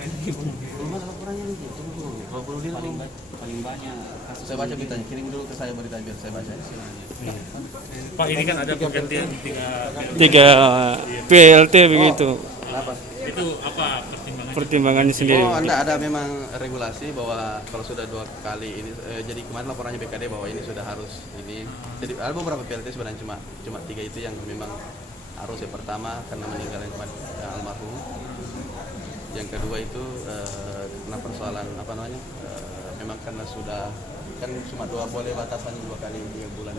Belum ada laporannya nih, tunggu dulu. Kalau perlu dia paling banyak kasus. Saya baca beritanya, kirim dulu ke saya beritanya biar saya baca. Pak, ini kan ada pergantian Tiga PLT begitu. Kenapa? itu apa pertimbangannya? Pertimbangannya sendiri. Oh, Anda ada memang regulasi bahwa kalau sudah 2 kali ini, jadi kemarin laporannya BKD bahwa ini sudah harus ini. Jadi ada beberapa PLT sebenarnya cuma 3 itu yang memang harus. Yang pertama karena meninggalnya almarhum. Yang kedua itu karena persoalan apa namanya? Memang karena sudah kan cuma boleh batasan 2 kali 3 bulan.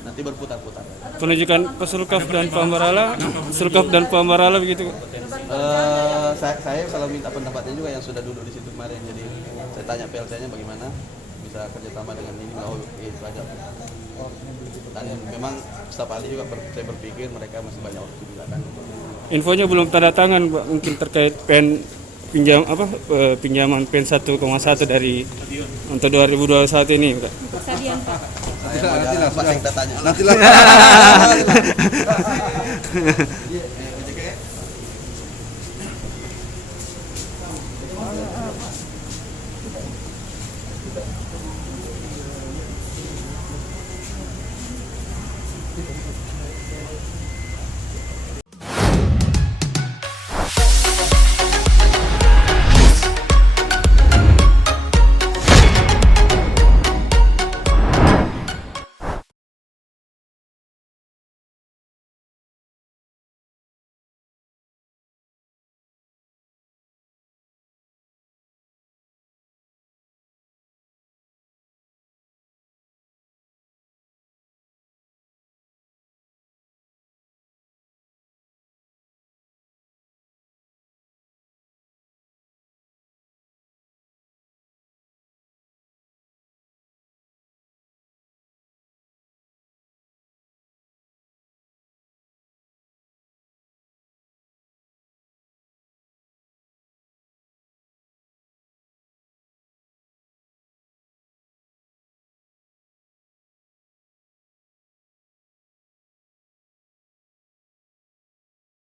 Nanti berputar-putar. Penunjukan Pak Sulkaf dan Pak Marala begitu. Saya selalu minta pendapatnya juga yang sudah duduk di situ kemarin. Jadi saya tanya PLT-nya bagaimana bisa kerjasama dengan ini. Oh, itu aja. Dan memang staf ahli juga saya berpikir mereka masih banyak waktu juga kan. Infonya belum tanda tangan, Pak, mungkin terkait pinjaman pen 1,1 dari untuk 2021 ini, Pak. Sadian, Pak. Nanti langsung kita tanya. Nanti lah.